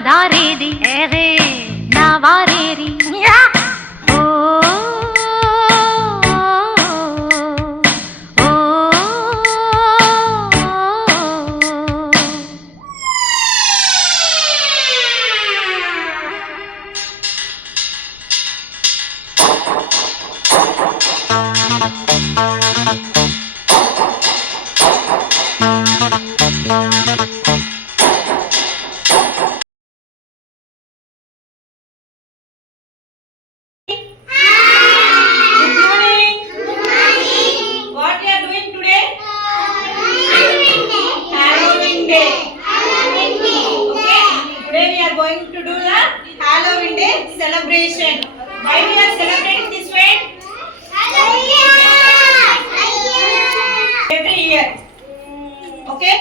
ನಾದಾರೇರಿ ನಾವಾರೇರಿ O going to do the Halloween Day celebration. Why we are celebrating this way? Every year. Okay?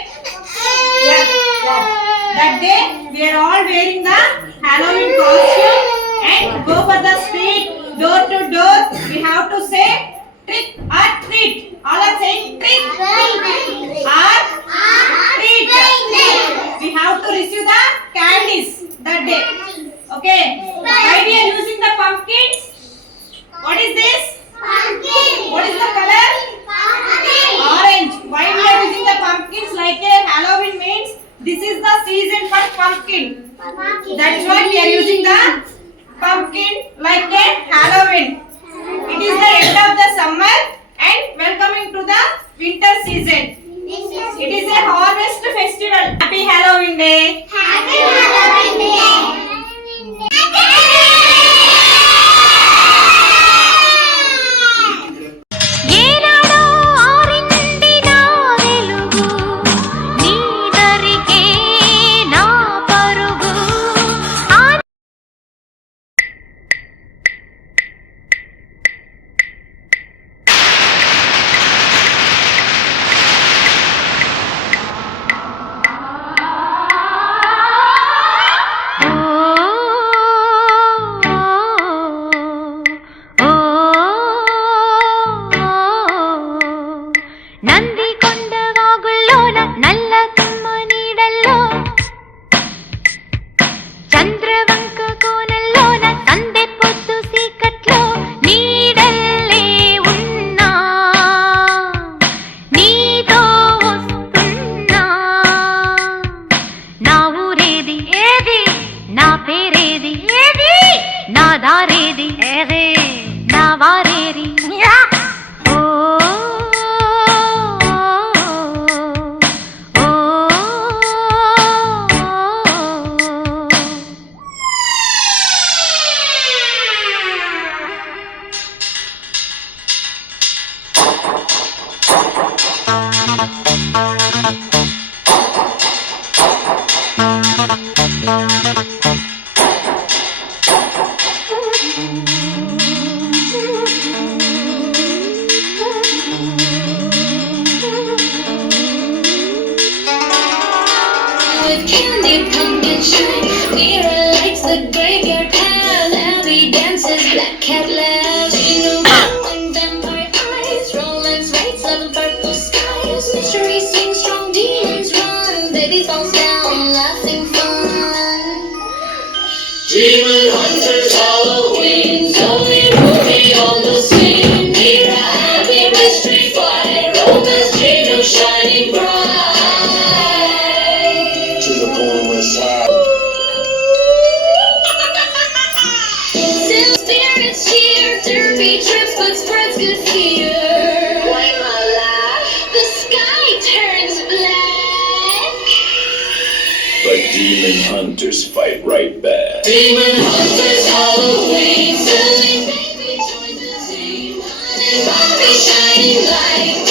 Yeah. That day we are all wearing the Halloween costume and go for the street, door to door. We have to say trick or treat. All are saying trick or treat. We have to receive the candies that day. Okay. Why we are using the pumpkins? What is this? Pumpkin. What is the color? Orange. Why we are using the pumpkins like a Halloween means this is the season for pumpkin. That's why we are using the pumpkin like a Halloween. It is the end of the summer and welcoming to the winter season. It is a harvest festival. Happy Halloween Day. Happy Halloween Day. నాదారేది నావారేరి oh Candy pumpkin shine, mirror lights the graveyard path, happy dances, black cat laughs, glowing vampire eyes, Rolex lights, love purple skies, mystery sings, strong demons run, babies falls down, laughing fun. Demon hunters Halloween, Zoe movie on the scene, Mira happy mystery fight, romance Jano shining bright. Still spirits cheer, derby trips, but spreads good fear. Why my life? The sky turns black. But demon hunters fight right back. Demon hunters Halloween, silly baby join the team, and Bobby shining like.